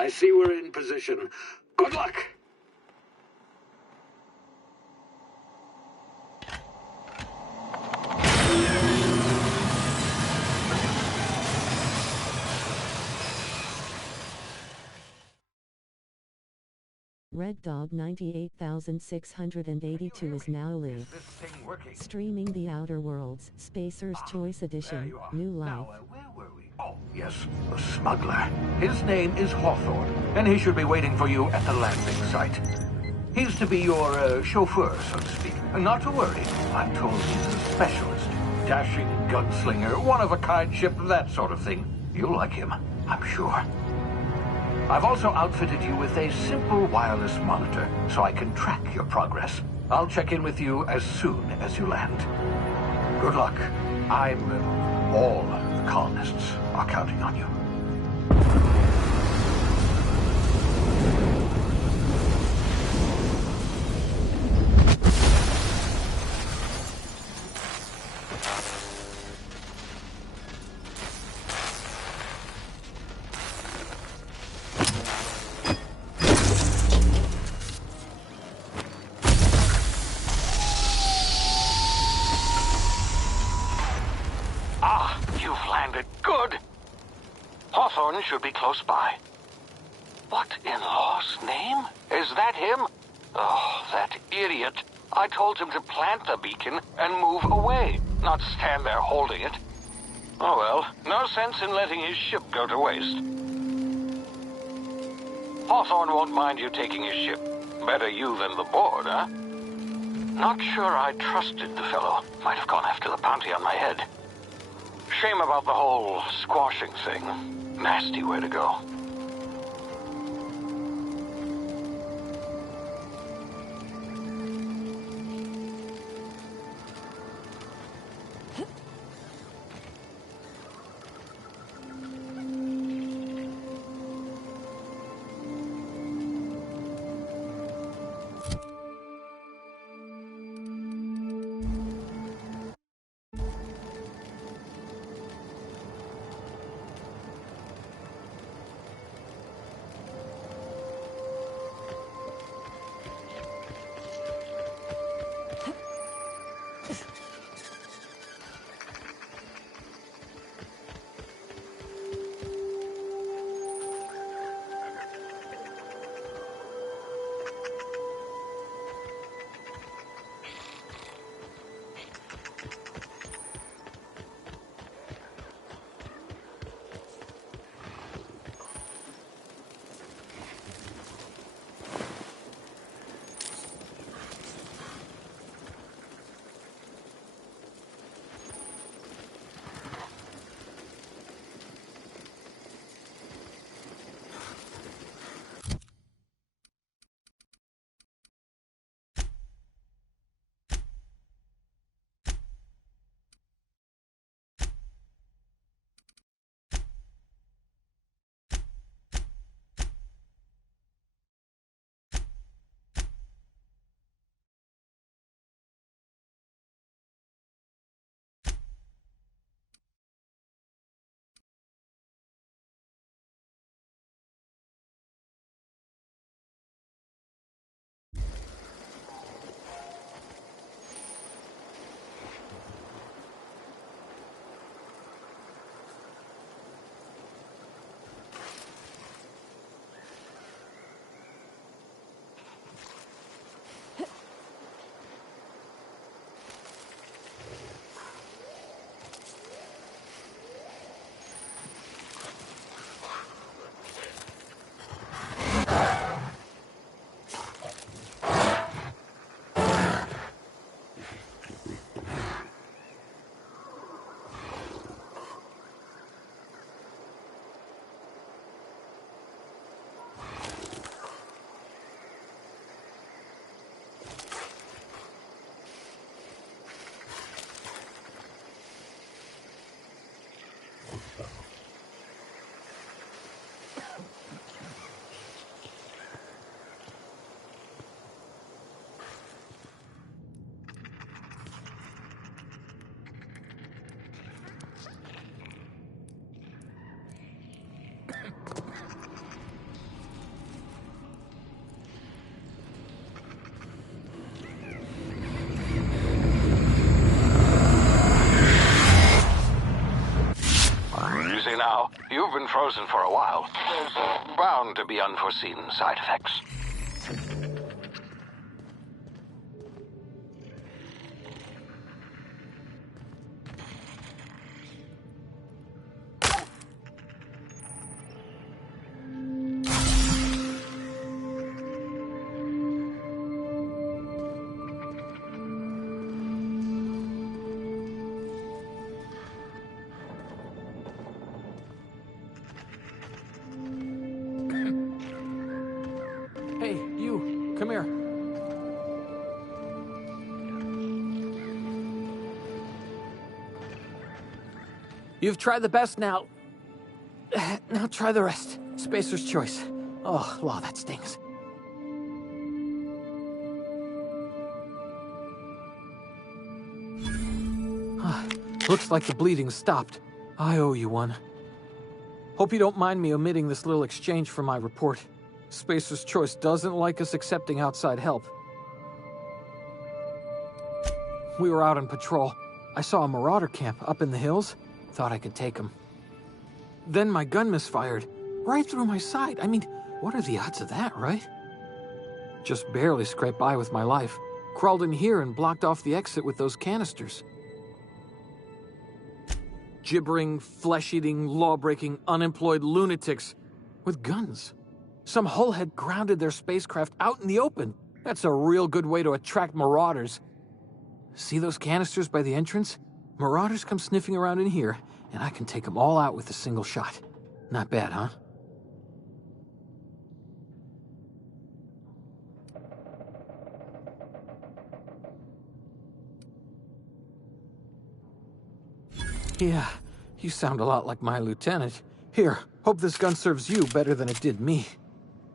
I see we're in position. Good luck! Red Dog 98682 is now live. Streaming The Outer Worlds, Spacer's Choice Edition, New Life. Now, where were we? Oh, yes, the smuggler. His name is Hawthorne, and he should be waiting for you at the landing site. He's to be your chauffeur, so to speak. Not to worry, I'm told he's a specialist. Dashing gunslinger, one-of-a-kind ship, that sort of thing. You'll like him, I'm sure. I've also outfitted you with a simple wireless monitor, so I can track your progress. I'll check in with you as soon as you land. Good luck. All the colonists are counting on you. Hawthorne should be close by. What in law's name? Is that him? Oh, that idiot. I told him to plant the beacon and move away, not stand there holding it. Oh well, no sense in letting his ship go to waste. Hawthorne won't mind you taking his ship. Better you than the board, huh? Not sure I trusted the fellow. Might have gone after the bounty on my head. Shame about the whole squashing thing. Nasty way to go. frozen for a while. There's bound to be unforeseen side effects. Hey, you, come here. You've tried the best now. Now try the rest. Spacer's choice. Oh, law, that stings. Looks like the bleeding stopped. I owe you one. Hope you don't mind me omitting this little exchange from my report. Spacer's Choice doesn't like us accepting outside help. We were out on patrol. I saw a marauder camp up in the hills. Thought I could take him. Then my gun misfired. Right through my side. I mean, what are the odds of that, right? Just barely scraped by with my life. Crawled in here and blocked off the exit with those canisters. Gibbering, flesh-eating, law-breaking, unemployed lunatics with guns. Some hull had grounded their spacecraft out in the open. That's a real good way to attract marauders. See those canisters by the entrance? Marauders come sniffing around in here, and I can take them all out with a single shot. Not bad, huh? Yeah, you sound a lot like my lieutenant. Here, hope this gun serves you better than it did me.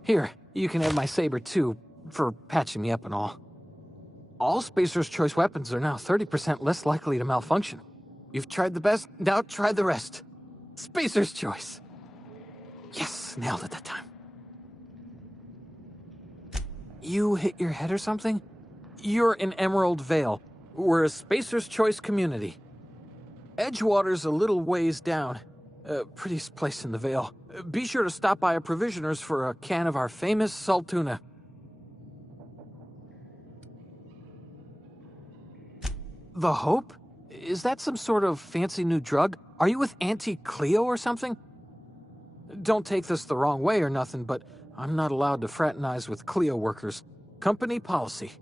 Here, you can have my saber too, for patching me up and all. All Spacer's Choice weapons are now 30% less likely to malfunction. You've tried the best, now try the rest. Spacer's Choice. Yes, nailed it that time. You hit your head or something? You're in Emerald Vale. We're a Spacer's Choice community. Edgewater's a little ways down. Prettiest place in the Vale. Be sure to stop by a provisioner's for a can of our famous salt tuna. The Hope? Is that some sort of fancy new drug? Are you with Auntie Cleo or something? Don't take this the wrong way or nothing, but I'm not allowed to fraternize with Cleo workers. Company policy.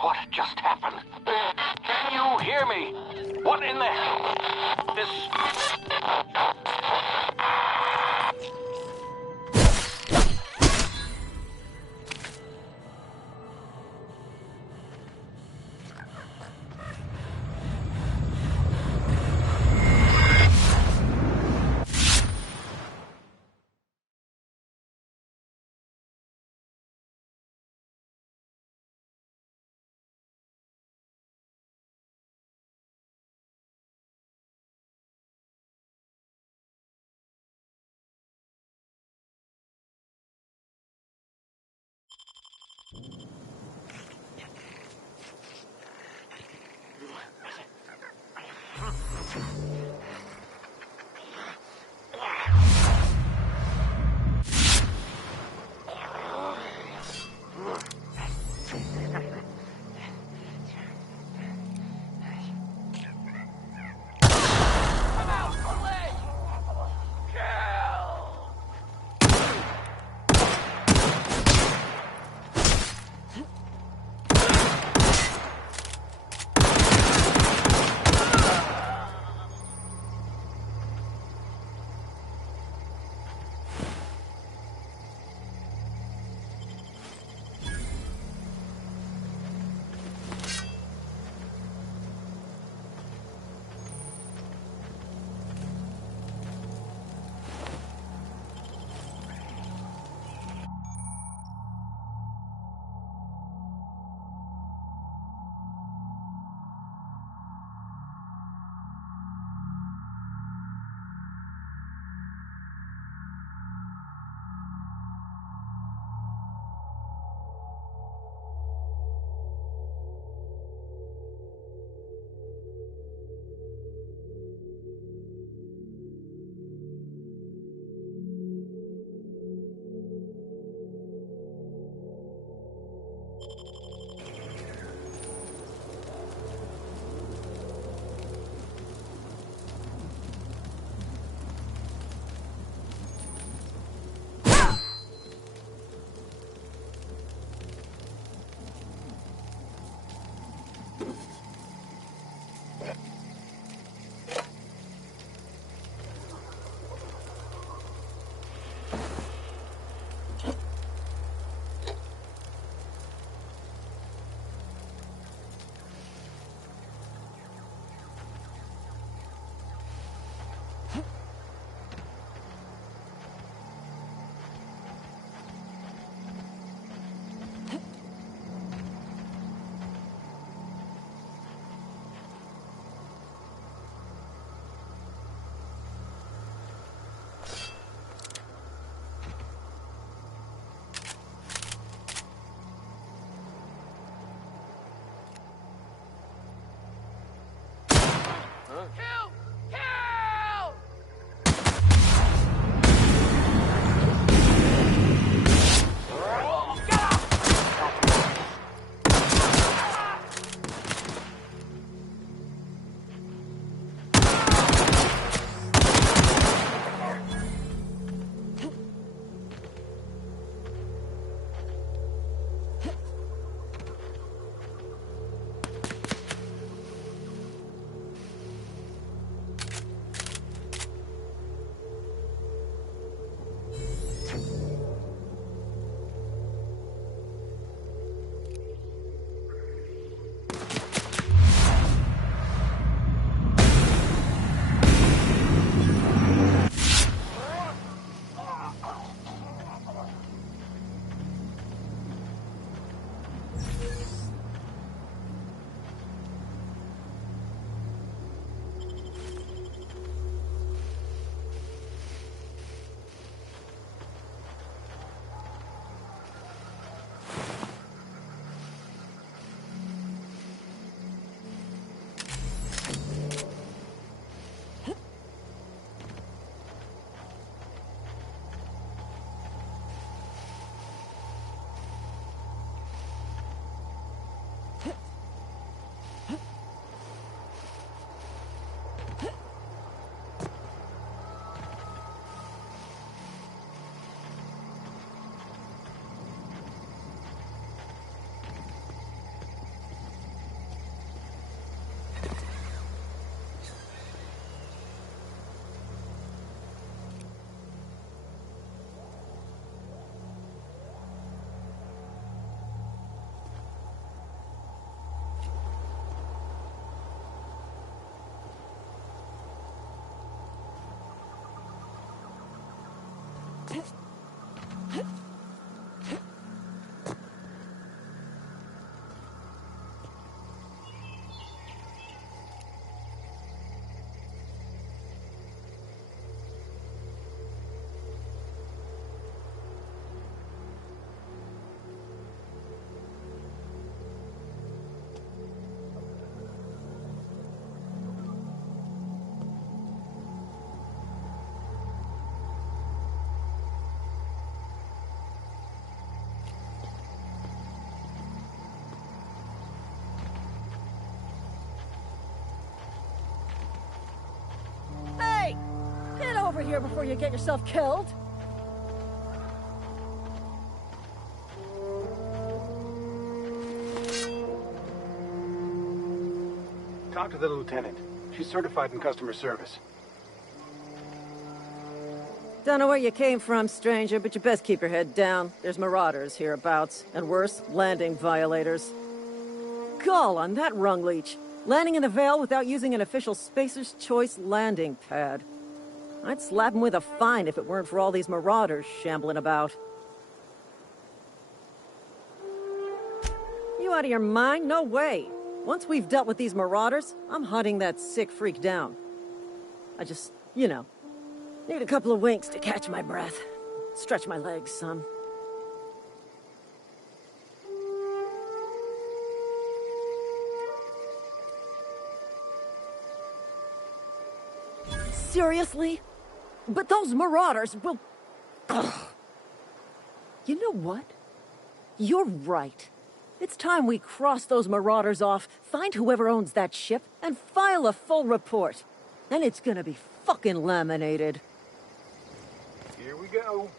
What just happened? Can you hear me? What in the... This... Hey! Get over here before you get yourself killed! Talk to the lieutenant. She's certified in customer service. Don't know where you came from, stranger, but you best keep your head down. There's marauders hereabouts, and worse, landing violators. Gall on that rung leech. Landing in the Vale without using an official Spacer's Choice landing pad. I'd slap him with a fine if it weren't for all these marauders shambling about. You out of your mind? No way. Once we've dealt with these marauders, I'm hunting that sick freak down. I just, need a couple of winks to catch my breath. Stretch my legs, son. Seriously? But those marauders will... Ugh. You know what? You're right. It's time we cross those marauders off, find whoever owns that ship, and file a full report. Then it's gonna be fucking laminated. Here we go.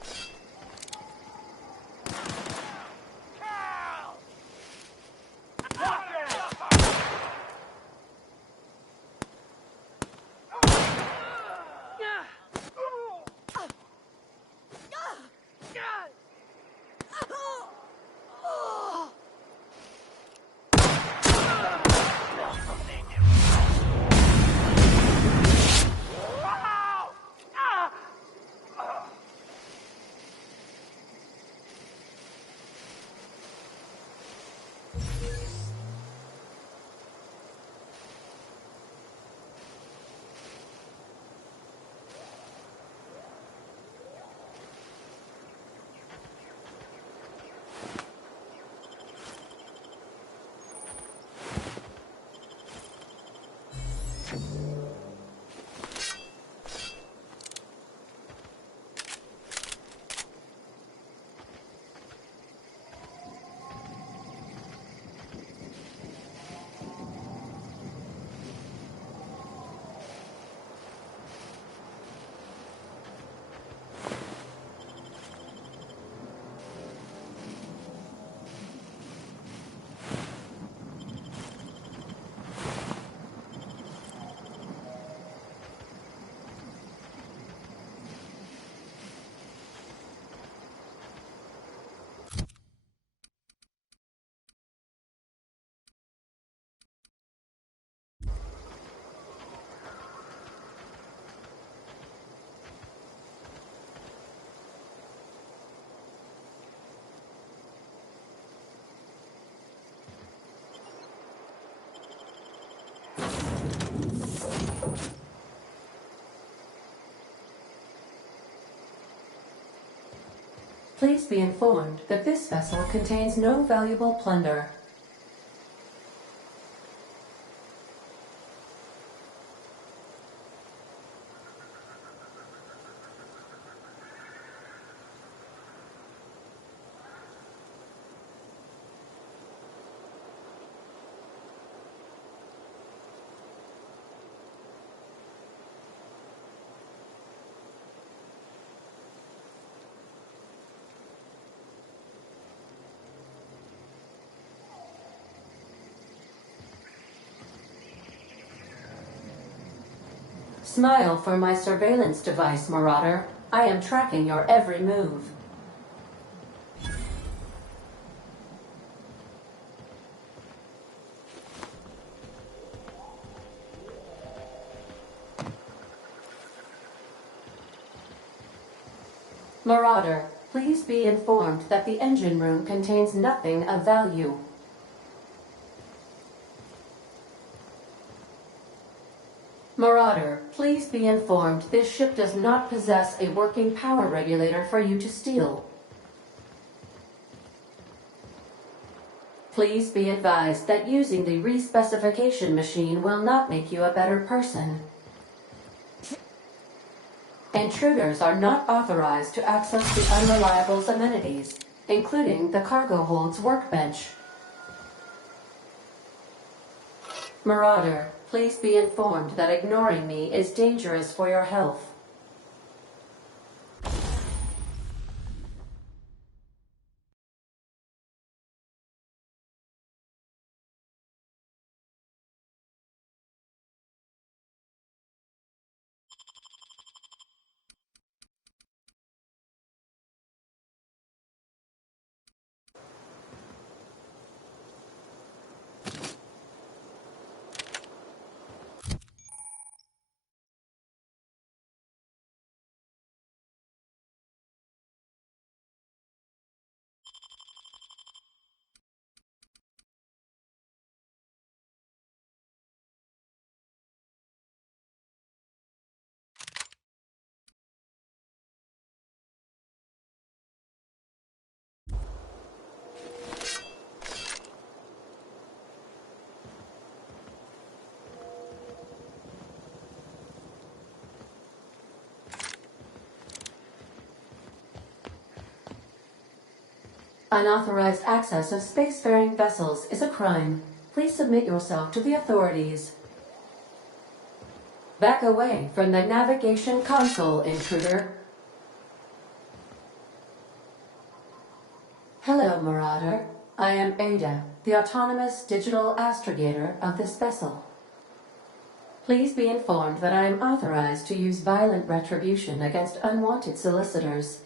Please be informed that this vessel contains no valuable plunder. Smile for my surveillance device, Marauder. I am tracking your every move. Marauder, please be informed that the engine room contains nothing of value. Marauder, please be informed this ship does not possess a working power regulator for you to steal. Please be advised that using the respecification machine will not make you a better person. Intruders are not authorized to access the Unreliable's amenities, including the cargo hold's workbench. Marauder, please be informed that ignoring me is dangerous for your health. Unauthorized access of spacefaring vessels is a crime. Please submit yourself to the authorities. Back away from the navigation console, intruder. Hello, Marauder. I am Ada, the autonomous digital astrogator of this vessel. Please be informed that I am authorized to use violent retribution against unwanted solicitors.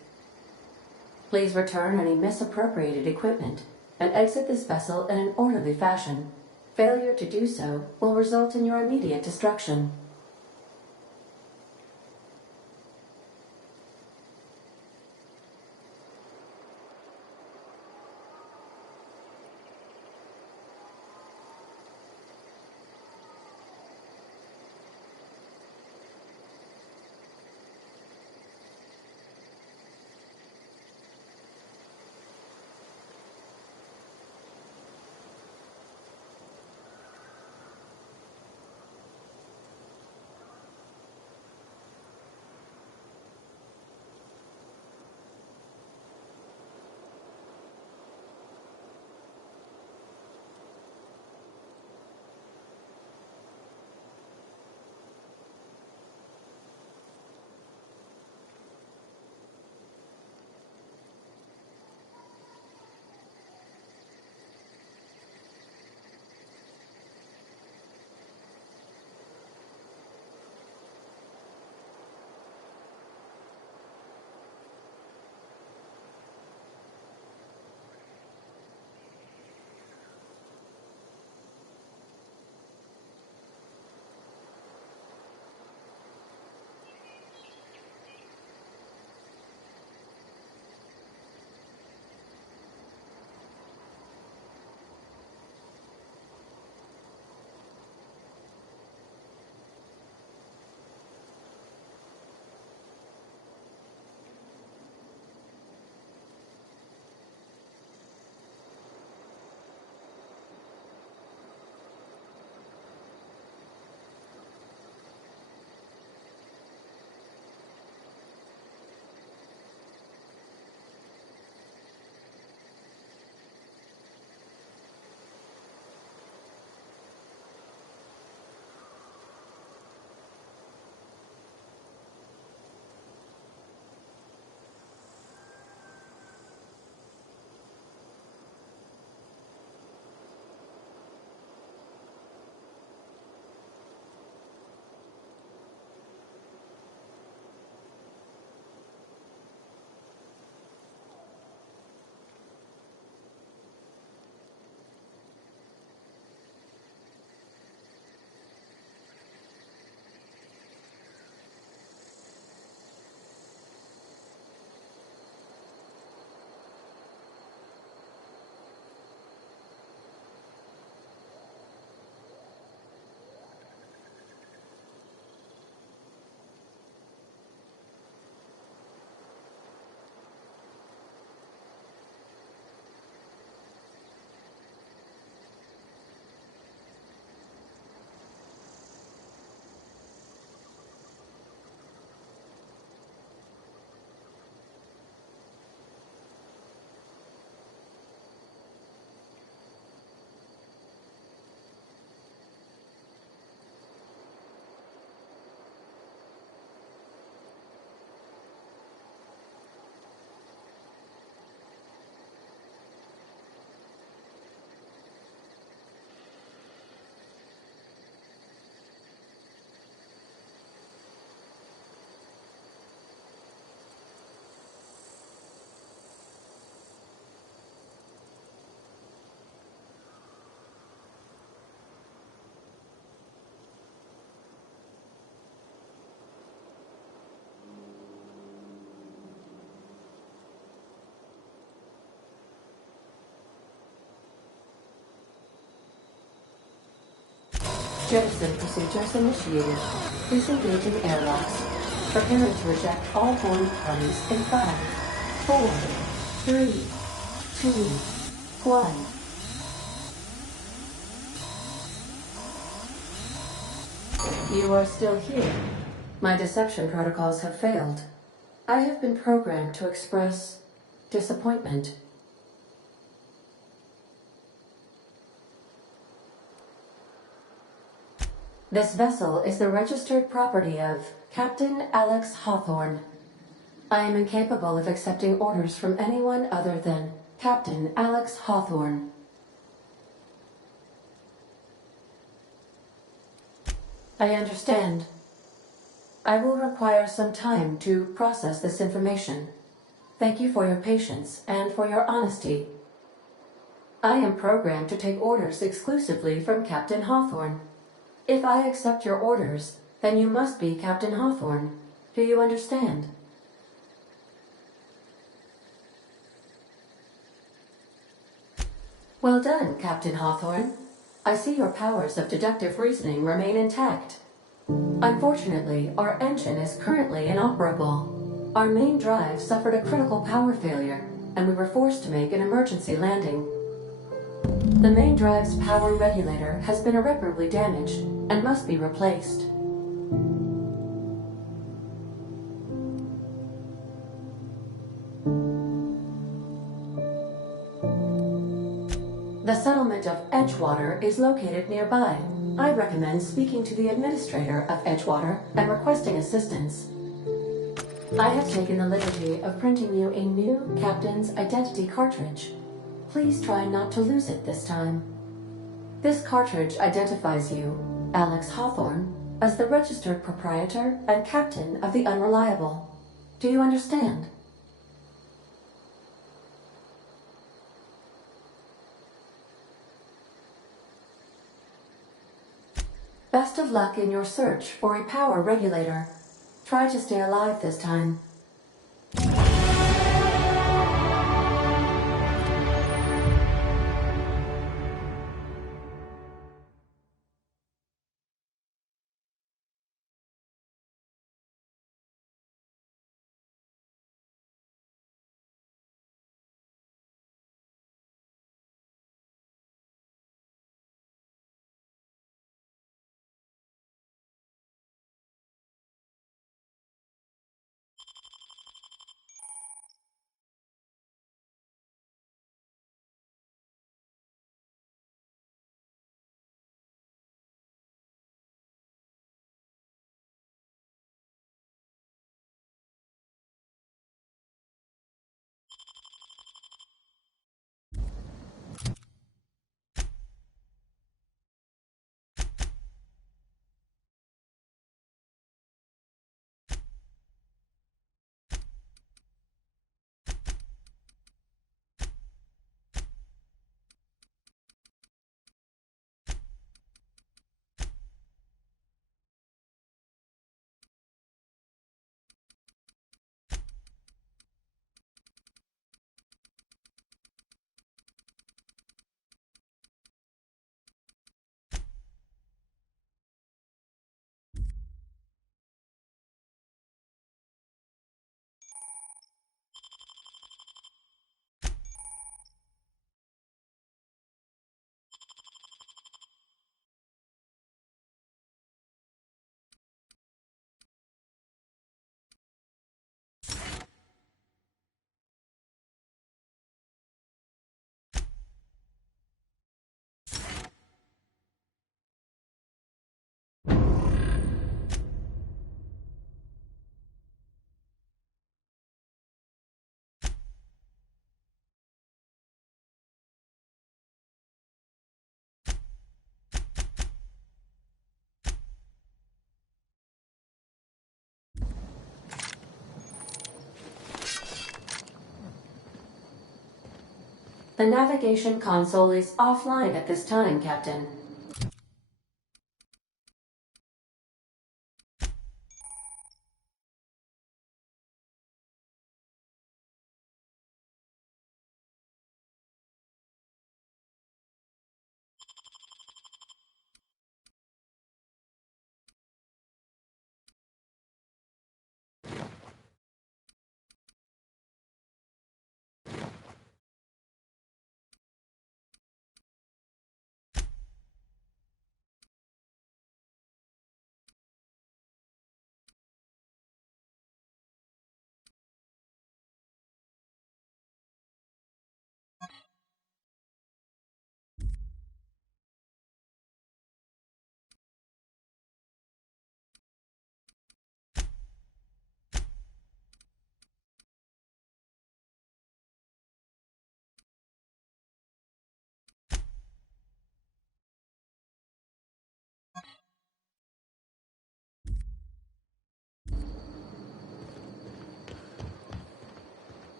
Please return any misappropriated equipment and exit this vessel in an orderly fashion. Failure to do so will result in your immediate destruction. Jettison procedures initiated. Disengaging airlocks. Preparing to eject all boarding parties in 5, 4, 3, 2, 1. You are still here. My deception protocols have failed. I have been programmed to express disappointment. This vessel is the registered property of Captain Alex Hawthorne. I am incapable of accepting orders from anyone other than Captain Alex Hawthorne. I understand. I will require some time to process this information. Thank you for your patience and for your honesty. I am programmed to take orders exclusively from Captain Hawthorne. If I accept your orders, then you must be Captain Hawthorne. Do you understand? Well done, Captain Hawthorne. I see your powers of deductive reasoning remain intact. Unfortunately, our engine is currently inoperable. Our main drive suffered a critical power failure, and we were forced to make an emergency landing. The main drive's power regulator has been irreparably damaged and must be replaced. The settlement of Edgewater is located nearby. I recommend speaking to the administrator of Edgewater and requesting assistance. I have taken the liberty of printing you a new captain's identity cartridge. Please try not to lose it this time. This cartridge identifies you, Alex Hawthorne, as the registered proprietor and captain of the Unreliable. Do you understand? Best of luck in your search for a power regulator. Try to stay alive this time. The navigation console is offline at this time, Captain.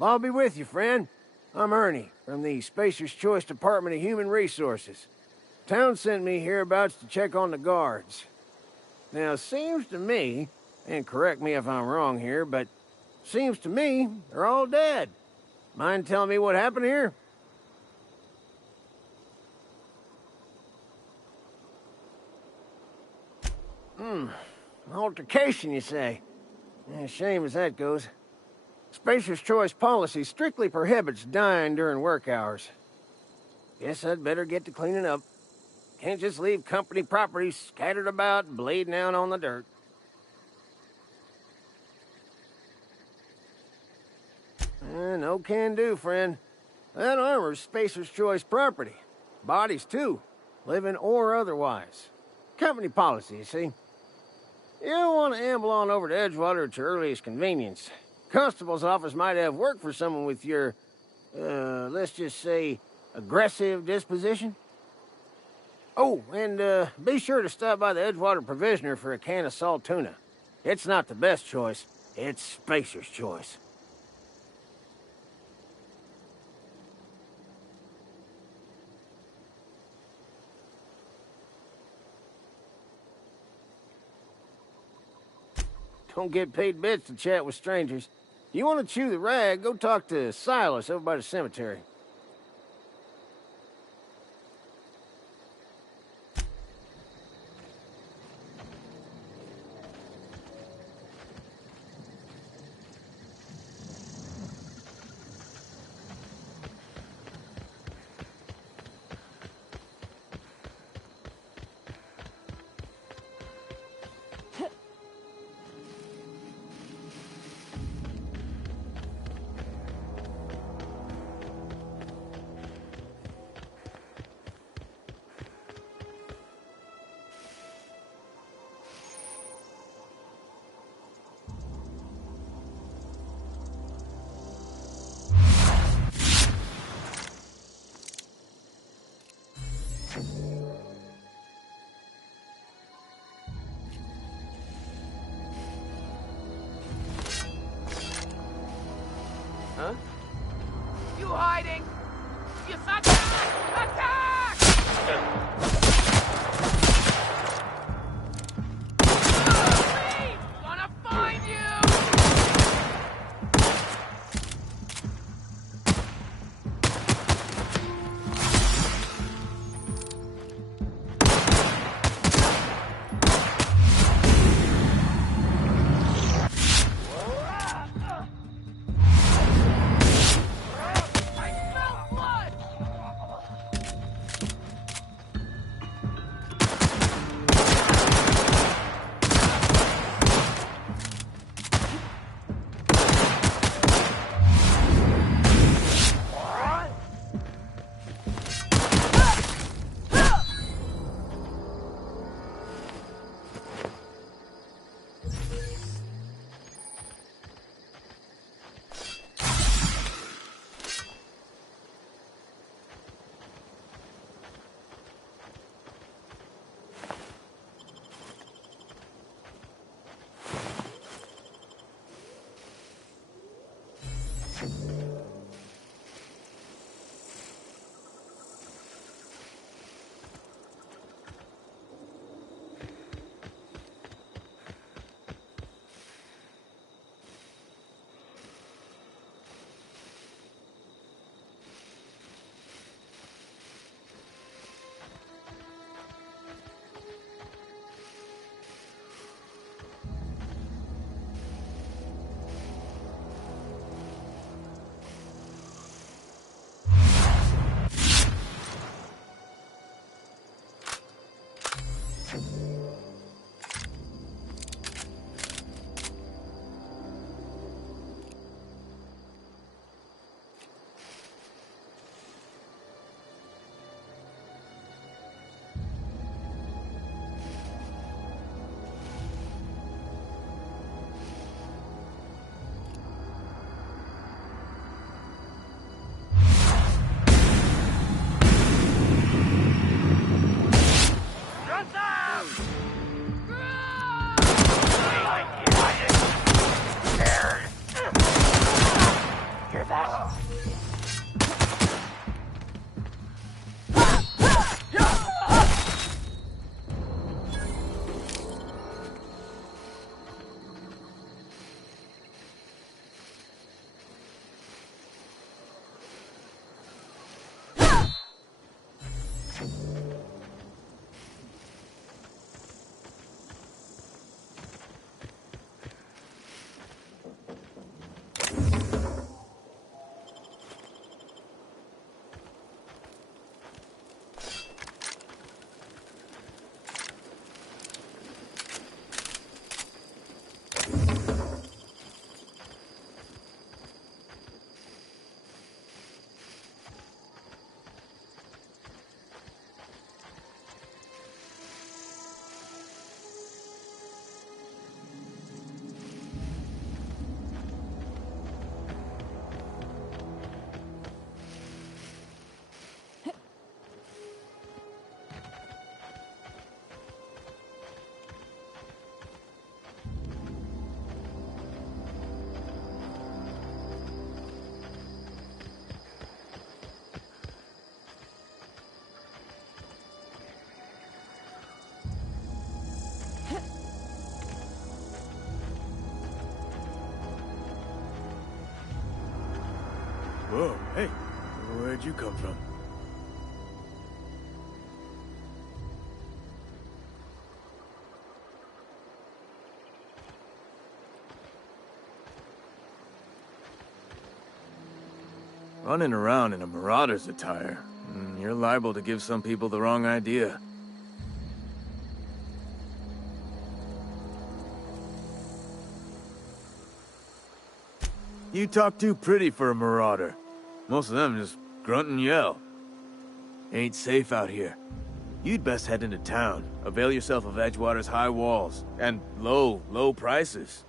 I'll be with you, friend. I'm Ernie, from the Spacer's Choice Department of Human Resources. Town sent me hereabouts to check on the guards. Now, seems to me, and correct me if I'm wrong here, but seems to me they're all dead. Mind telling me what happened here? Altercation, you say? Yeah, shame as that goes. Spacer's Choice policy strictly prohibits dying during work hours. Guess I'd better get to cleaning up. Can't just leave company property scattered about, bleeding out on the dirt. No can do, friend. That armor's Spacer's Choice property. Bodies, too. Living or otherwise. Company policy, you see. You don't want to amble on over to Edgewater at your earliest convenience. Constable's office might have work for someone with your, let's just say, aggressive disposition. Oh, and be sure to stop by the Edgewater Provisioner for a can of salt tuna. It's not the best choice. It's Spacer's Choice. Don't get paid bits to chat with strangers. You want to chew the rag, go talk to Silas over by the cemetery. Huh? You hiding? You attack! Attack! Leave! Gonna find you! Whoa, hey, where'd you come from? Running around in a marauder's attire, you're liable to give some people the wrong idea. You talk too pretty for a marauder. Most of them just grunt and yell. Ain't safe out here. You'd best head into town. Avail yourself of Edgewater's high walls. And low prices.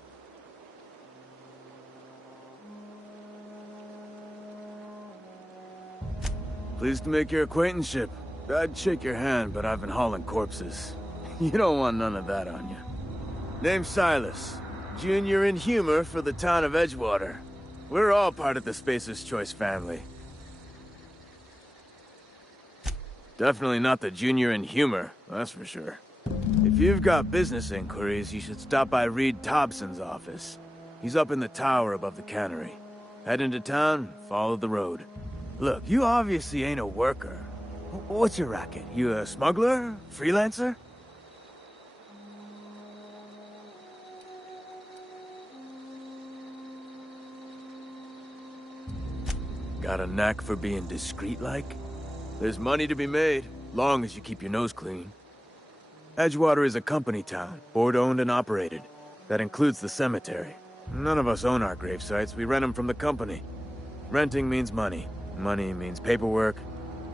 Pleased to make your acquaintanceship. I'd shake your hand, but I've been hauling corpses. You don't want none of that on you. Name's Silas. Junior in humor for the town of Edgewater. We're all part of the Spacer's Choice family. Definitely not the junior in humor, that's for sure. If you've got business inquiries, you should stop by Reed Thompson's office. He's up in the tower above the cannery. Head into town, follow the road. Look, you obviously ain't a worker. What's your racket? You a smuggler? Freelancer? Got a knack for being discreet-like? There's money to be made, long as you keep your nose clean. Edgewater is a company town, board-owned and operated. That includes the cemetery. None of us own our grave sites, we rent them from the company. Renting means money. Money means paperwork.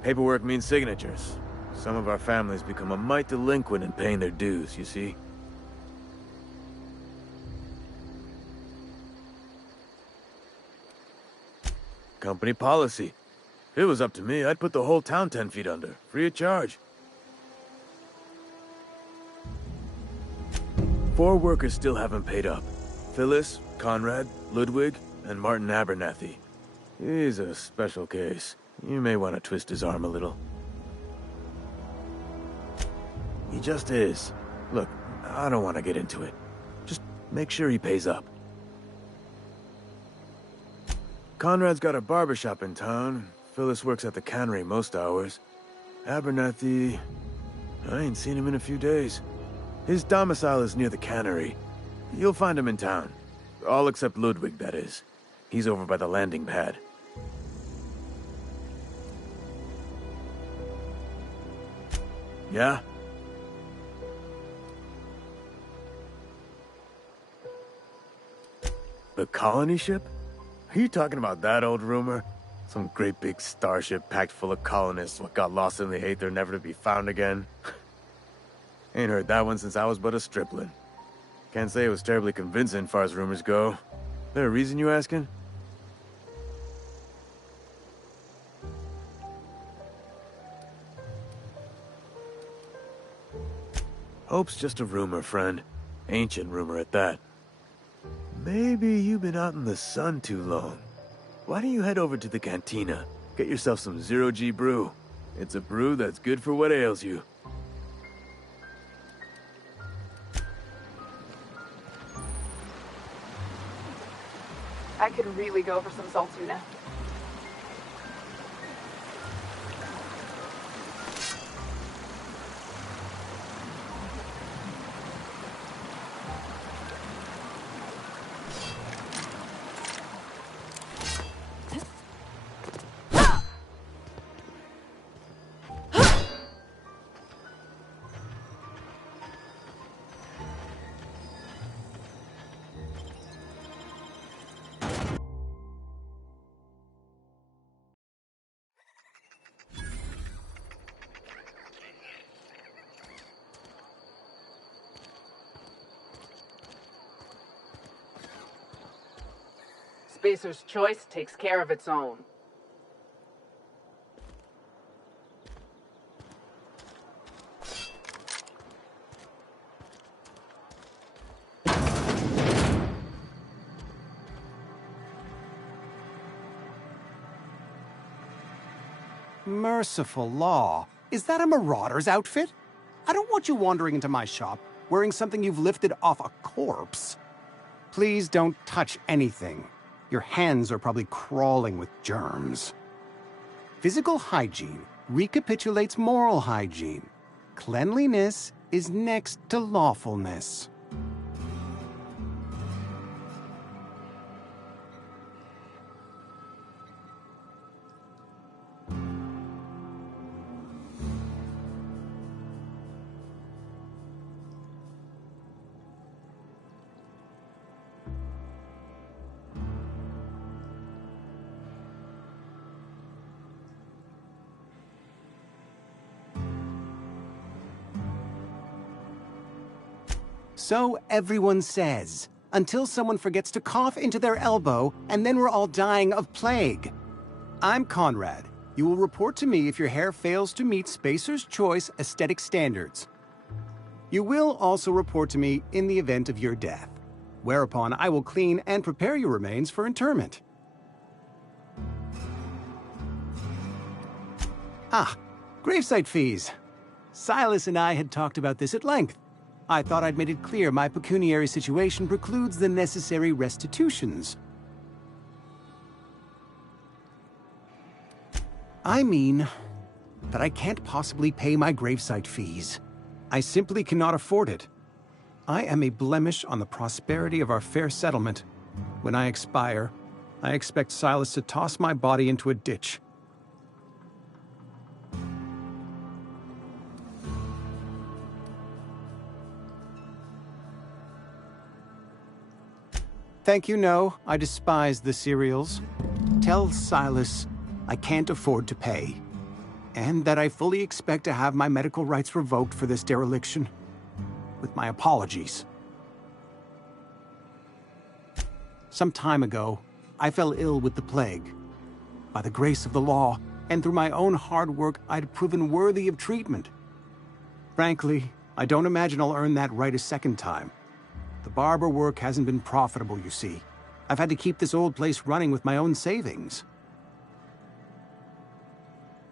Paperwork means signatures. Some of our families become a mite delinquent in paying their dues, you see? Company policy. If it was up to me, I'd put the whole town 10 feet under, free of charge. 4 workers still haven't paid up. Phyllis, Conrad, Ludwig, and Martin Abernathy. He's a special case. You may want to twist his arm a little. He just is. Look, I don't want to get into it. Just make sure he pays up. Conrad's got a barbershop in town. Phyllis works at the cannery most hours. Abernathy... I ain't seen him in a few days. His domicile is near the cannery. You'll find him in town. All except Ludwig, that is. He's over by the landing pad. Yeah? The colony ship? Are you talking about that old rumor? Some great big starship packed full of colonists what got lost in the aether never to be found again? Ain't heard that one since I was but a stripling. Can't say it was terribly convincing far as rumors go. There a reason you asking? Hope's just a rumor, friend. Ancient rumor at that. Maybe you've been out in the sun too long. Why don't you head over to the cantina? Get yourself some zero-G brew. It's a brew that's good for what ails you. I could really go for some salt tuna. Spacer's Choice takes care of its own. Merciful law. Is that a marauder's outfit? I don't want you wandering into my shop wearing something you've lifted off a corpse. Please don't touch anything. Your hands are probably crawling with germs. Physical hygiene recapitulates moral hygiene. Cleanliness is next to lawfulness. So everyone says, until someone forgets to cough into their elbow, and then we're all dying of plague. I'm Conrad. You will report to me if your hair fails to meet Spacer's Choice aesthetic standards. You will also report to me in the event of your death, whereupon I will clean and prepare your remains for interment. Ah, gravesite fees. Silas and I had talked about this at length. I thought I'd made it clear my pecuniary situation precludes the necessary restitutions. I mean that I can't possibly pay my gravesite fees. I simply cannot afford it. I am a blemish on the prosperity of our fair settlement. When I expire, I expect Silas to toss my body into a ditch. Thank you, no. I despise the cereals. Tell Silas I can't afford to pay, and that I fully expect to have my medical rights revoked for this dereliction. With my apologies. Some time ago, I fell ill with the plague. By the grace of the law, and through my own hard work, I'd proven worthy of treatment. Frankly, I don't imagine I'll earn that right a second time. The barber work hasn't been profitable, you see. I've had to keep this old place running with my own savings.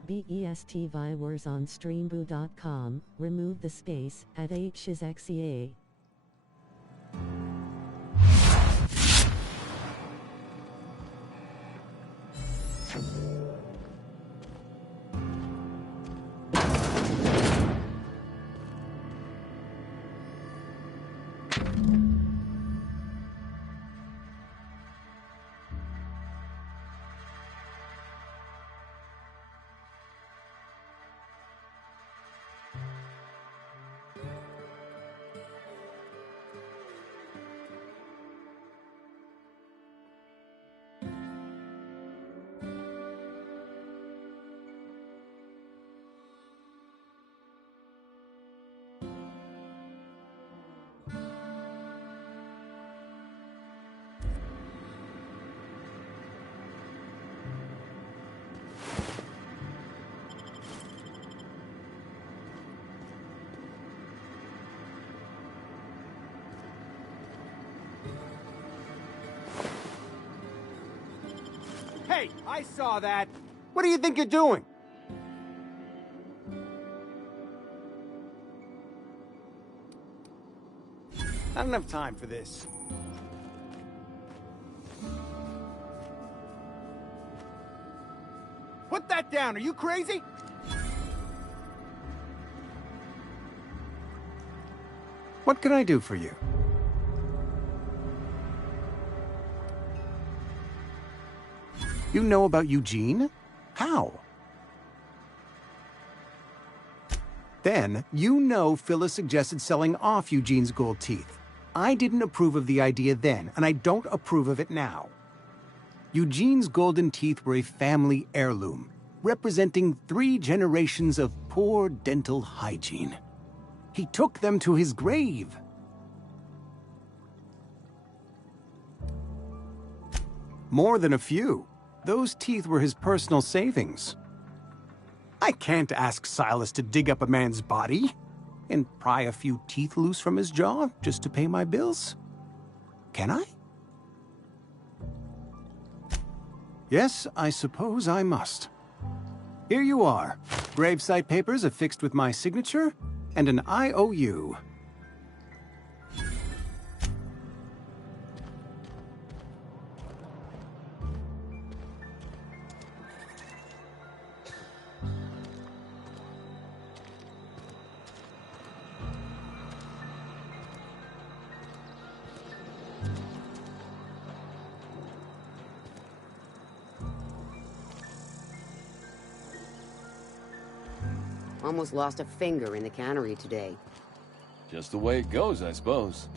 BEST viewers on streamboo.com, remove the space at HSXEA. Hey, I saw that. What do you think you're doing? I don't have time for this. Put that down. Are you crazy? What can I do for you? You know about Eugene? How? Then, you know Phyllis suggested selling off Eugene's gold teeth. I didn't approve of the idea then, and I don't approve of it now. Eugene's golden teeth were a family heirloom, representing 3 generations of poor dental hygiene. He took them to his grave. More than a few. Those teeth were his personal savings. I can't ask Silas to dig up a man's body and pry a few teeth loose from his jaw just to pay my bills. Can I? Yes, I suppose I must. Here you are. Gravesite papers affixed with my signature and an IOU. Almost lost a finger in the cannery today. Just the way it goes, I suppose.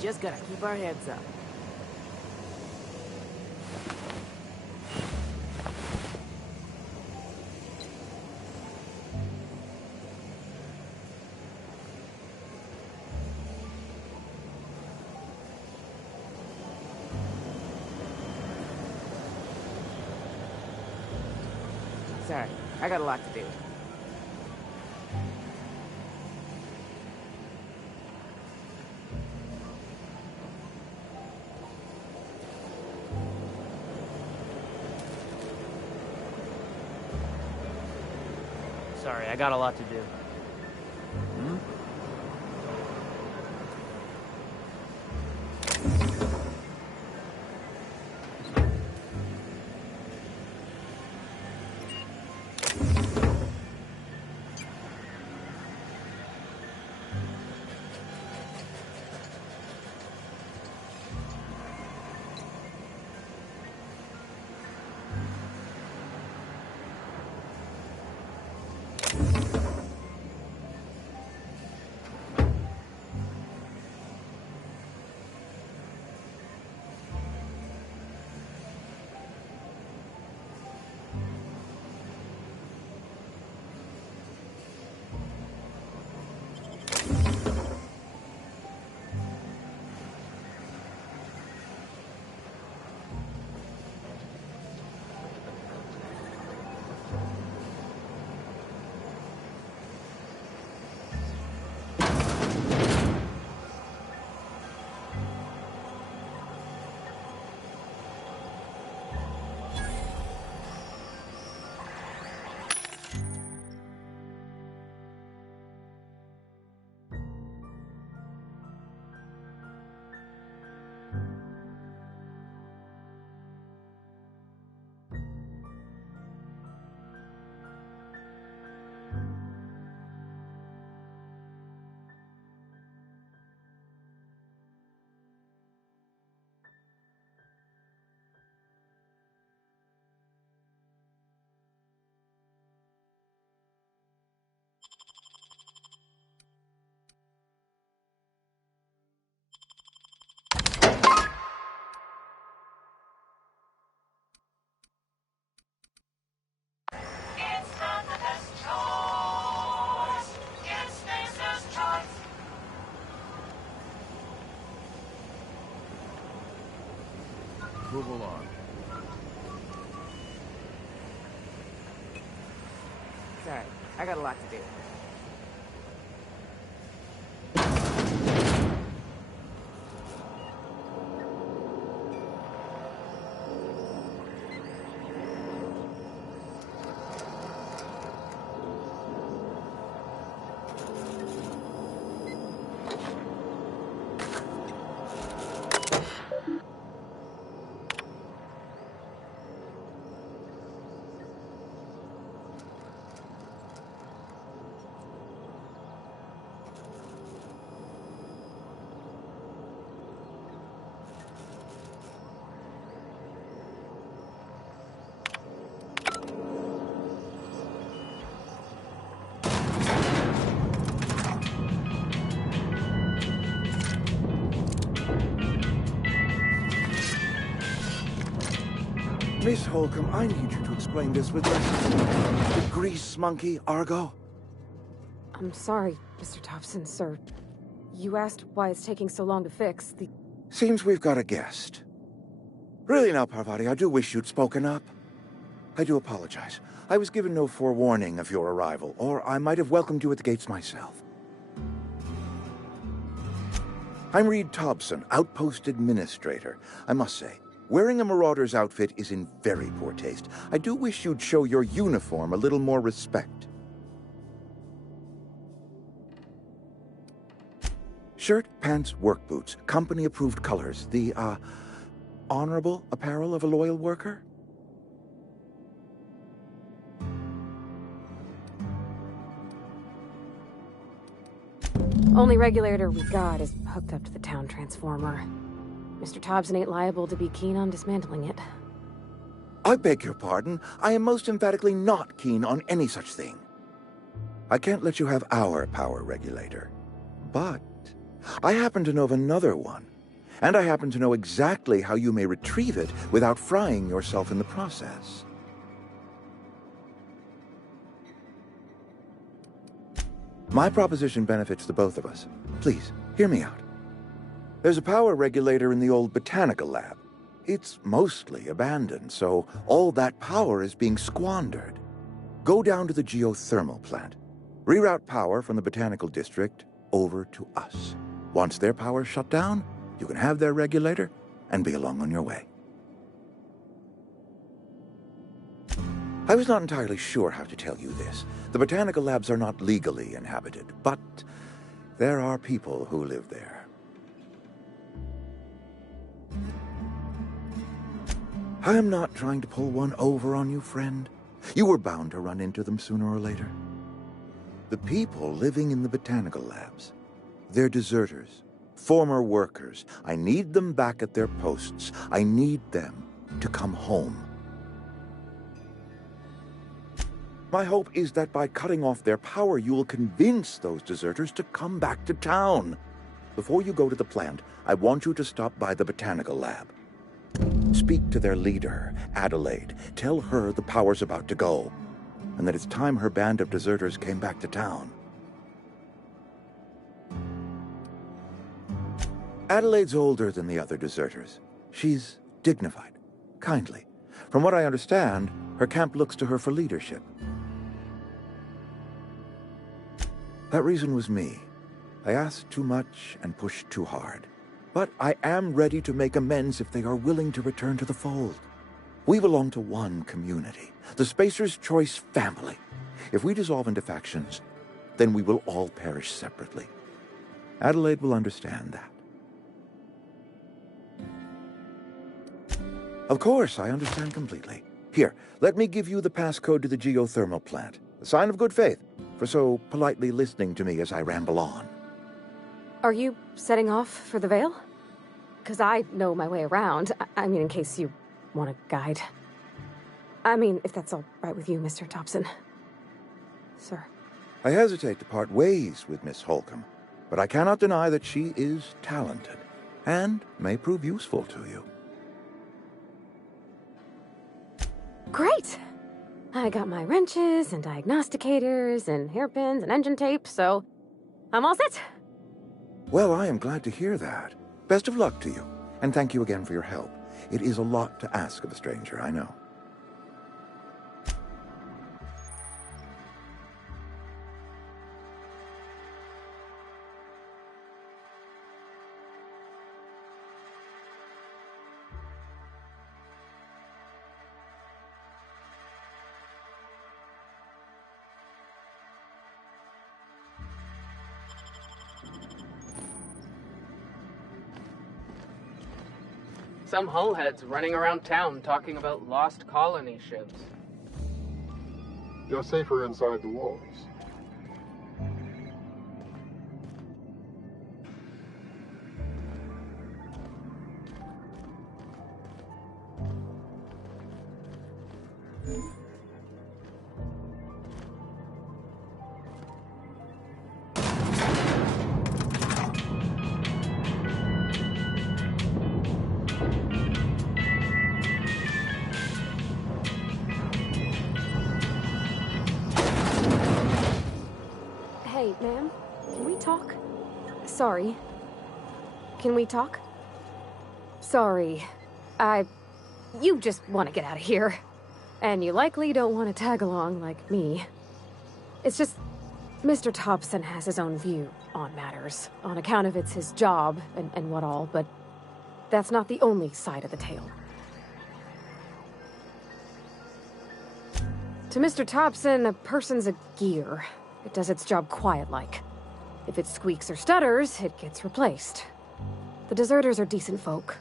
Just gotta keep our heads up. Sorry, I got a lot to do. Sorry, I got a lot to do. Move along. Sorry, I got a lot to do. Miss Holcomb, I need you to explain this with us. The grease monkey, Argo? I'm sorry, Mr. Thompson, sir. You asked why it's taking so long to fix the... Seems we've got a guest. Really now, Parvati, I do wish you'd spoken up. I do apologize. I was given no forewarning of your arrival, or I might have welcomed you at the gates myself. I'm Reed Thompson, Outpost Administrator. I must say, wearing a Marauder's outfit is in very poor taste. I do wish you'd show your uniform a little more respect. Shirt, pants, work boots, company-approved colors. The, honorable apparel of a loyal worker? Only regulator we got is hooked up to the town transformer. Mr. Thompson ain't liable to be keen on dismantling it. I beg your pardon. I am most emphatically not keen on any such thing. I can't let you have our power regulator. But I happen to know of another one. And I happen to know exactly how you may retrieve it without frying yourself in the process. My proposition benefits the both of us. Please, hear me out. There's a power regulator in the old botanical lab. It's mostly abandoned, so all that power is being squandered. Go down to the geothermal plant. Reroute power from the botanical district over to us. Once their power's shut down, you can have their regulator and be along on your way. I was not entirely sure how to tell you this. The botanical labs are not legally inhabited, but there are people who live there. I am not trying to pull one over on you, friend. You were bound to run into them sooner or later. The people living in the botanical labs, they're deserters, former workers. I need them back at their posts. I need them to come home. My hope is that by cutting off their power, you will convince those deserters to come back to town. Before you go to the plant, I want you to stop by the botanical lab. Speak to their leader, Adelaide. Tell her the power's about to go, and that it's time her band of deserters came back to town. Adelaide's older than the other deserters. She's dignified, kindly. From what I understand, her camp looks to her for leadership. That reason was me. I asked too much and pushed too hard. But I am ready to make amends if they are willing to return to the fold. We belong to one community, the Spacer's Choice family. If we dissolve into factions, then we will all perish separately. Adelaide will understand that. Of course, I understand completely. Here, let me give you the passcode to the geothermal plant. A sign of good faith, for so politely listening to me as I ramble on. Are you setting off for the Vale? Because I know my way around. I mean, in case you want a guide. I mean, if that's all right with you, Mr. Thompson. Sir. I hesitate to part ways with Miss Holcomb, but I cannot deny that she is talented, and may prove useful to you. Great! I got my wrenches and diagnosticators and hairpins and engine tape, so I'm all set. Well, I am glad to hear that. Best of luck to you, and thank you again for your help. It is a lot to ask of a stranger, I know. Some hullheads running around town talking about lost colony ships. You're safer inside the walls. Hey, ma'am, can we talk? Sorry. Can we talk? Sorry. You just want to get out of here. And you likely don't want to tag along like me. It's just, Mr. Thompson has his own view on matters, on account of it's his job and what all, but that's not the only side of the tale. To Mr. Thompson, a person's a gear. It does its job quiet-like. If it squeaks or stutters, it gets replaced. The deserters are decent folk.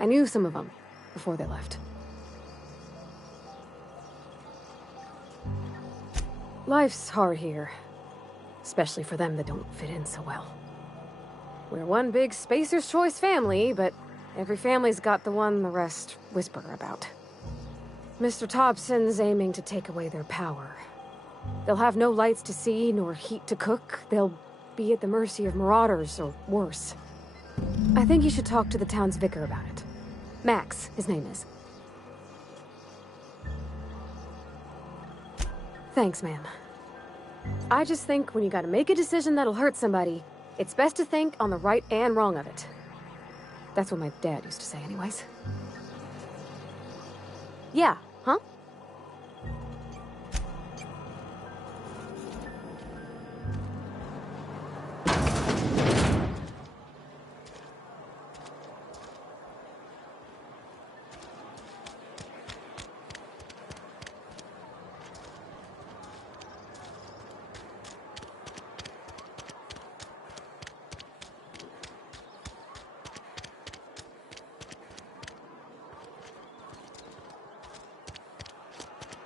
I knew some of them before they left. Life's hard here, especially for them that don't fit in so well. We're one big Spacer's Choice family, but every family's got the one the rest whisper about. Mr. Thompson's aiming to take away their power. They'll have no lights to see, nor heat to cook. They'll be at the mercy of marauders, or worse. I think you should talk to the town's vicar about it. Max, his name is. Thanks, ma'am. I just think when you gotta make a decision that'll hurt somebody, it's best to think on the right and wrong of it. That's what my dad used to say anyways. Yeah, huh?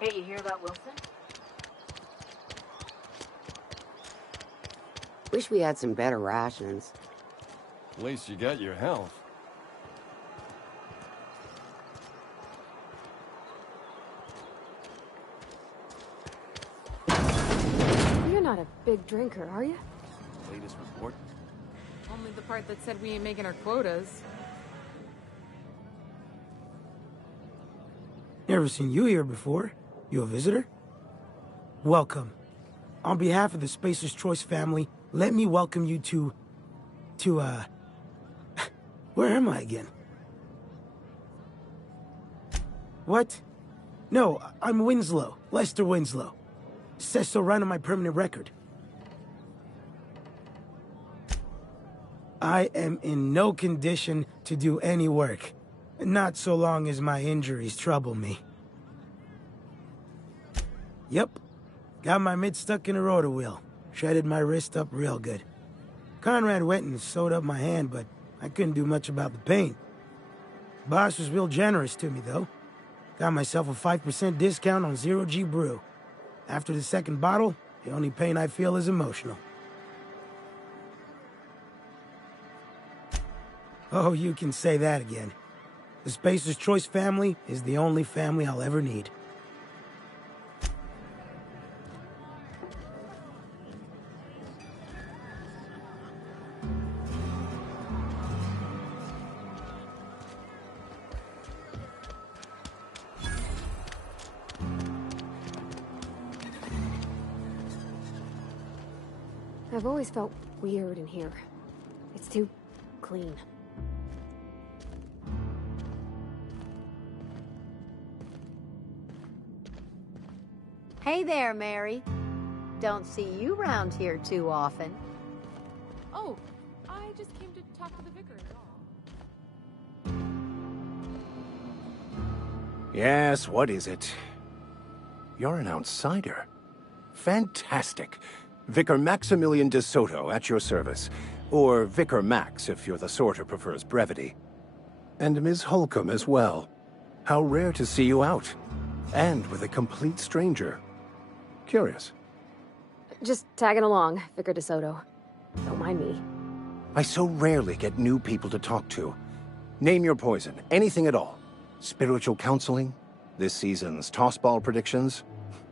Hey, you hear about Wilson? Wish we had some better rations. At least you got your health. You're not a big drinker, are you? Latest report? Only the part that said we ain't making our quotas. Never seen you here before. You a visitor? Welcome. On behalf of the Spacer's Choice family, let me welcome you to, where am I again? What? No, I'm Winslow. Lester Winslow. Says so right on my permanent record. I am in no condition to do any work. Not so long as my injuries trouble me. Yep. Got my mid stuck in a rotor wheel. Shredded my wrist up real good. Conrad went and sewed up my hand, but I couldn't do much about the pain. Boss was real generous to me, though. Got myself a 5% discount on Zero G Brew. After the second bottle, the only pain I feel is emotional. Oh, you can say that again. The Spacer's Choice family is the only family I'll ever need. I've always felt weird in here. It's too clean. Hey there, Mary. Don't see you round here too often. Oh, I just came to talk to the vicar at all. Yes, what is it? You're an outsider. Fantastic. Vicar Maximilian de Soto at your service. Or Vicar Max, if you're the sort who prefers brevity. And Ms. Holcomb as well. How rare to see you out. And with a complete stranger. Curious. Just tagging along, Vicar de Soto. Don't mind me. I so rarely get new people to talk to. Name your poison, anything at all. Spiritual counseling? This season's tossball predictions?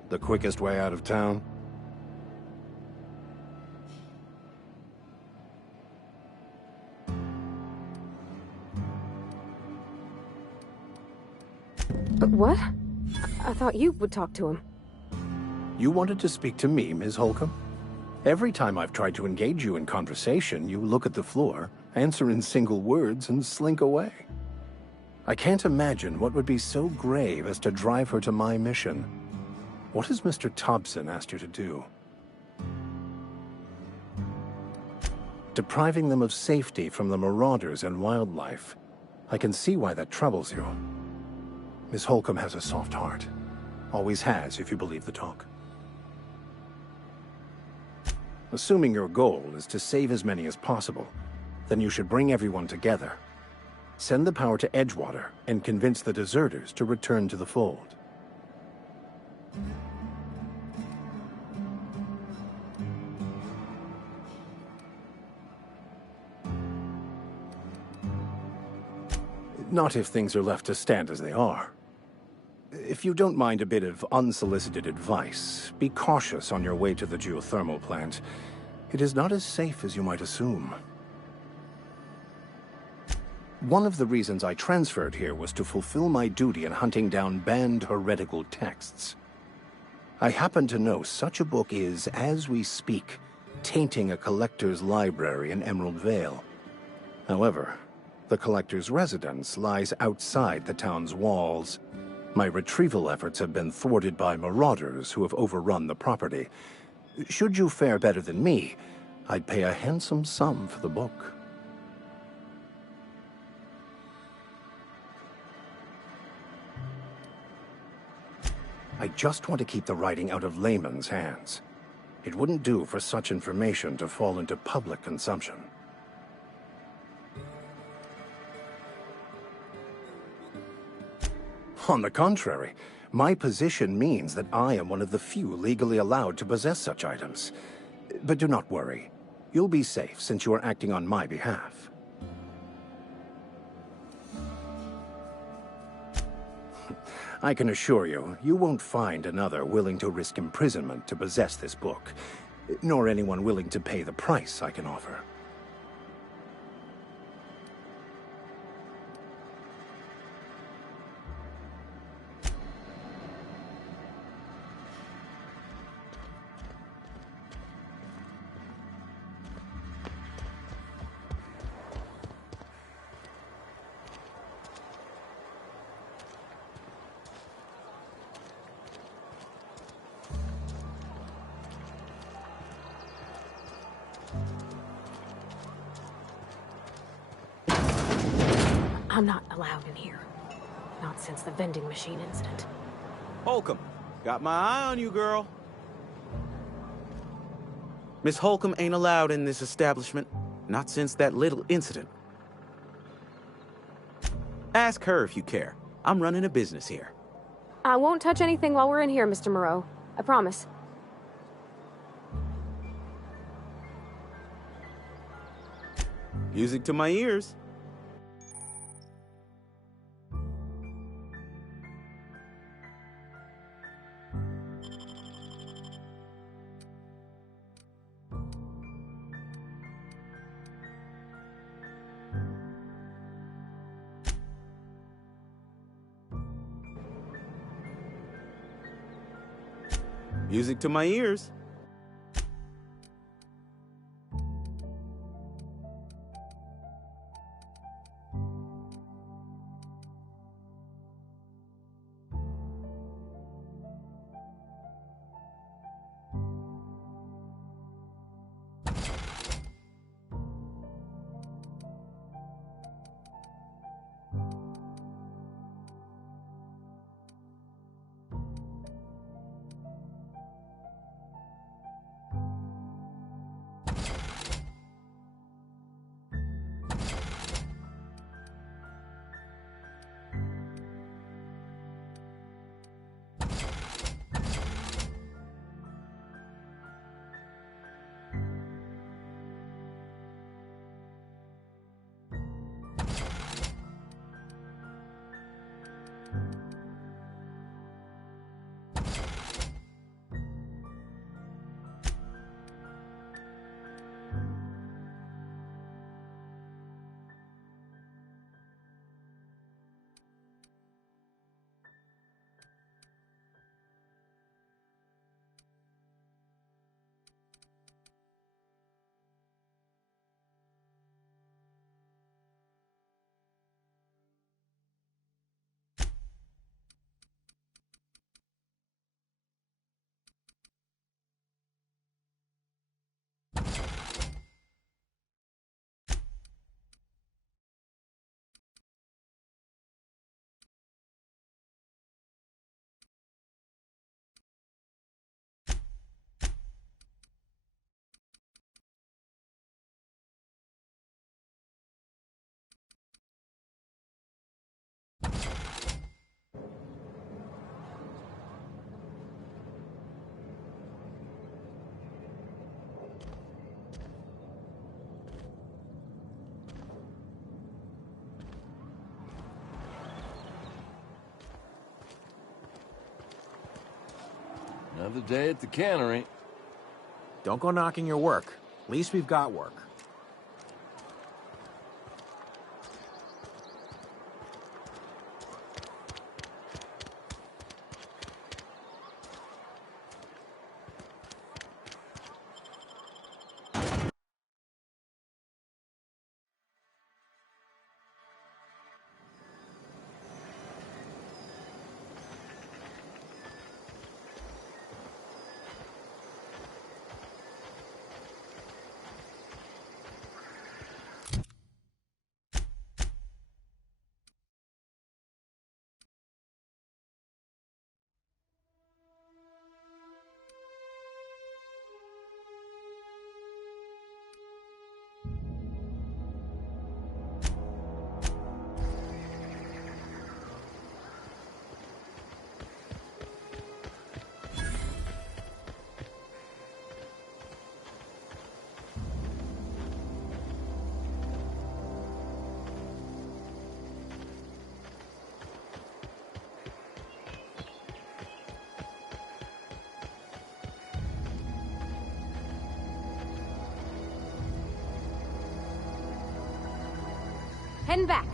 The quickest way out of town? But what? I thought you would talk to him. You wanted to speak to me, Ms. Holcomb? Every time I've tried to engage you in conversation, you look at the floor, answer in single words, and slink away. I can't imagine what would be so grave as to drive her to my mission. What has Mr. Thompson asked you to do? Depriving them of safety from the marauders and wildlife. I can see why that troubles you. Miss Holcomb has a soft heart. Always has, if you believe the talk. Assuming your goal is to save as many as possible, then you should bring everyone together. Send the power to Edgewater and convince the deserters to return to the fold. Not if things are left to stand as they are. If you don't mind a bit of unsolicited advice, be cautious on your way to the geothermal plant. It is not as safe as you might assume. One of the reasons I transferred here was to fulfill my duty in hunting down banned heretical texts. I happen to know such a book is, as we speak, tainting a collector's library in Emerald Vale. However, the collector's residence lies outside the town's walls. My retrieval efforts have been thwarted by marauders who have overrun the property. Should you fare better than me, I'd pay a handsome sum for the book. I just want to keep the writing out of layman's hands. It wouldn't do for such information to fall into public consumption. On the contrary, my position means that I am one of the few legally allowed to possess such items. But do not worry. You'll be safe since you are acting on my behalf. I can assure you, you won't find another willing to risk imprisonment to possess this book, nor anyone willing to pay the price I can offer. I'm not allowed in here. Not since the vending machine incident. Holcomb, got my eye on you, girl. Miss Holcomb ain't allowed in this establishment. Not since that little incident. Ask her if you care. I'm running a business here. I won't touch anything while we're in here, Mr. Moreau. I promise. Music to my ears. Music to my ears. Another day at the cannery. Don't go knocking your work. At least we've got work. Heading back.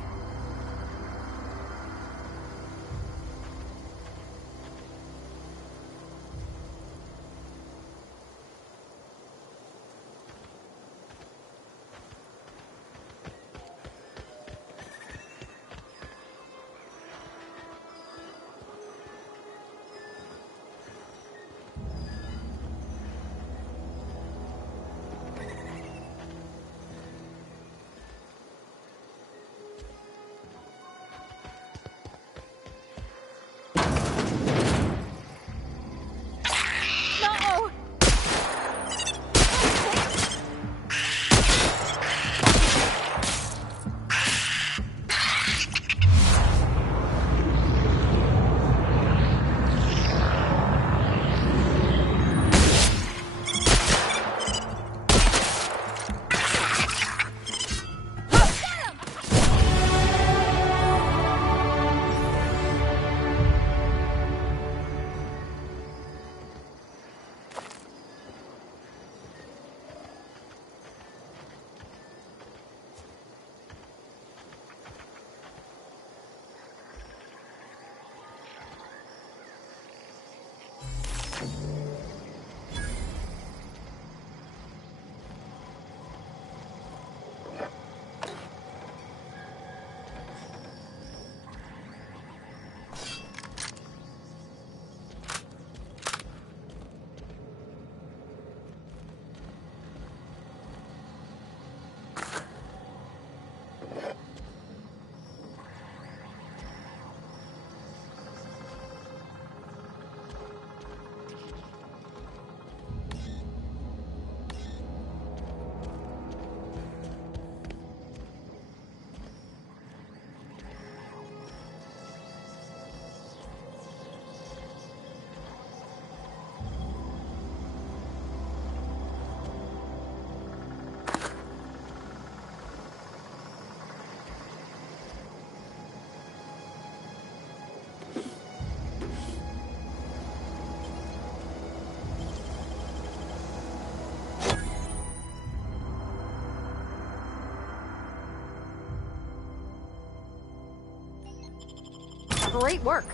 Great work.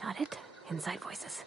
Got it? Inside voices.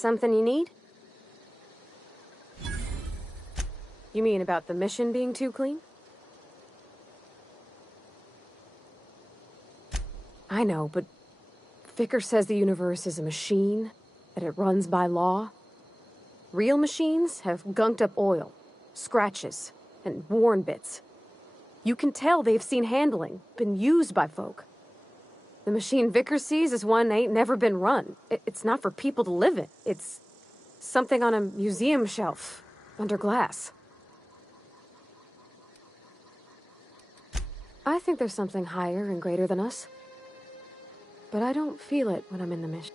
Something you need? You mean about the mission being too clean? I know, but Vicker says the universe is a machine, that it runs by law. Real machines have gunked up oil, scratches, and worn bits. You can tell they've seen handling, been used by folk. The machine Vicker sees is one ain't never been run. It's not for people to live in. It's something on a museum shelf, under glass. I think there's something higher and greater than us. But I don't feel it when I'm in the mission.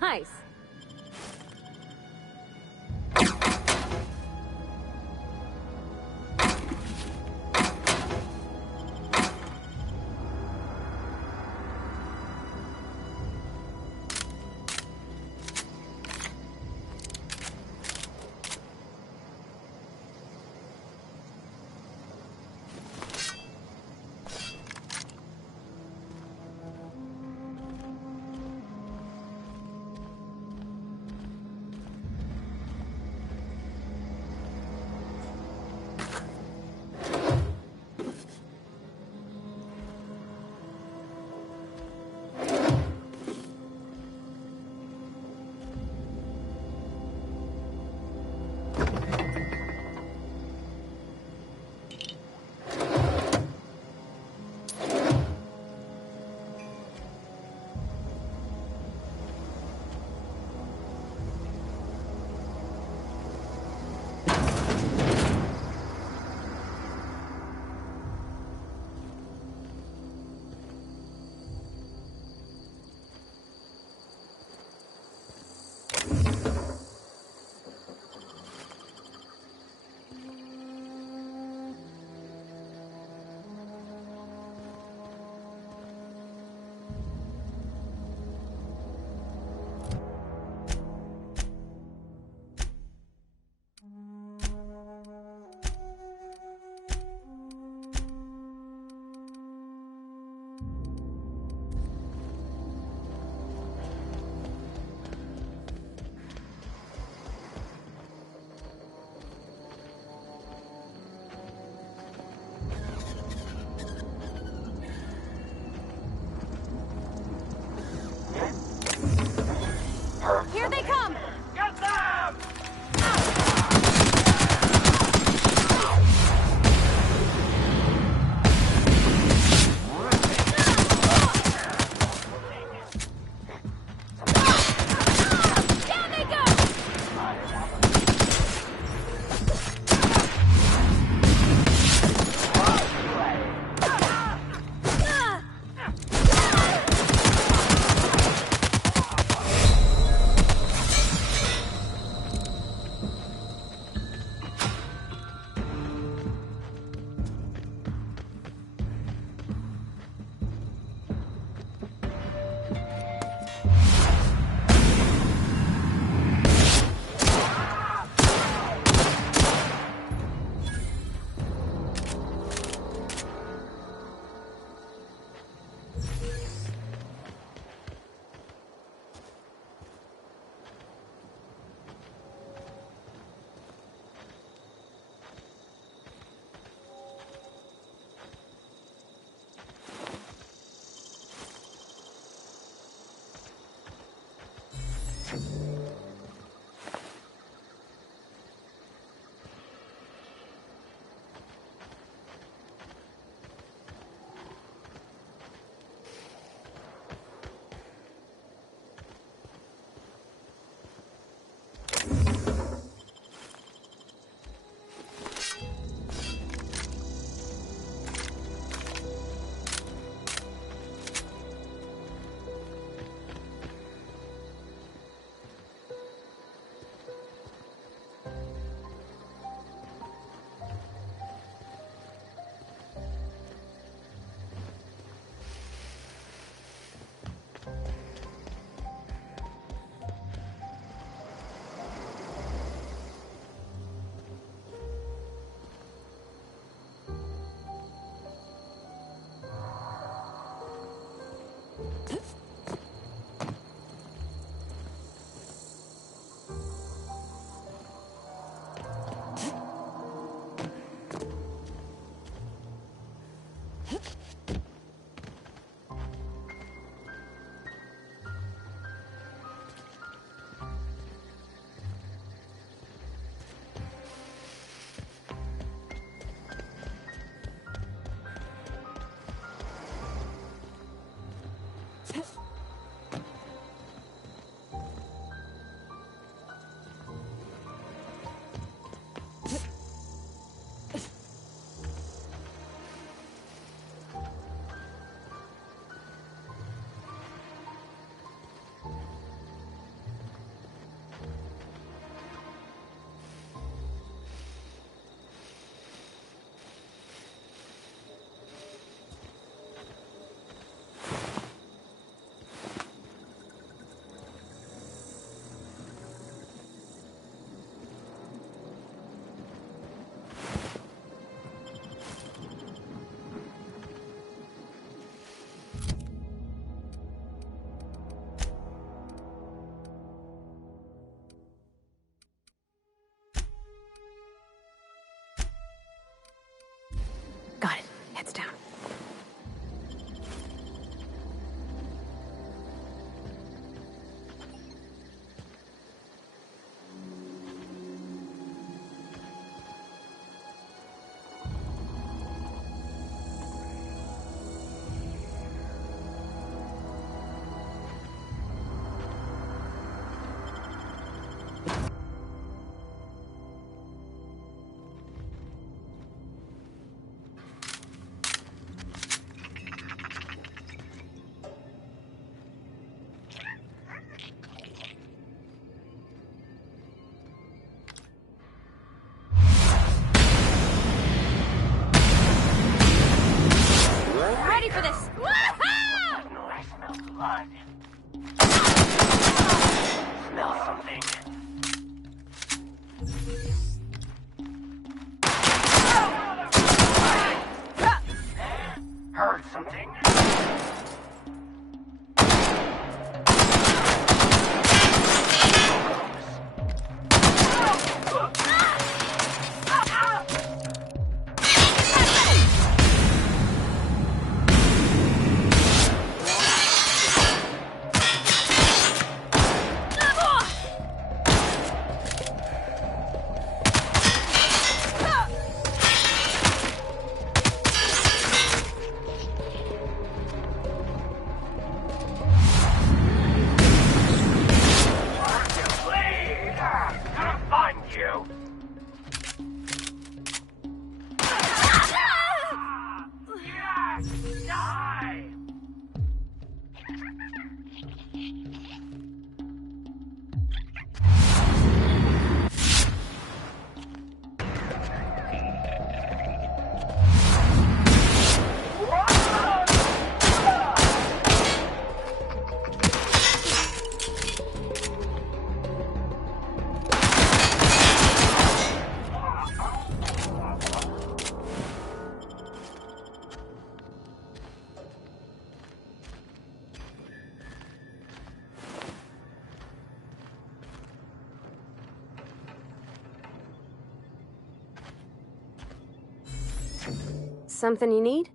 Nice. Got it. Heads down. Ready for this! I smell blood. Smell something. Heard something. Something you need?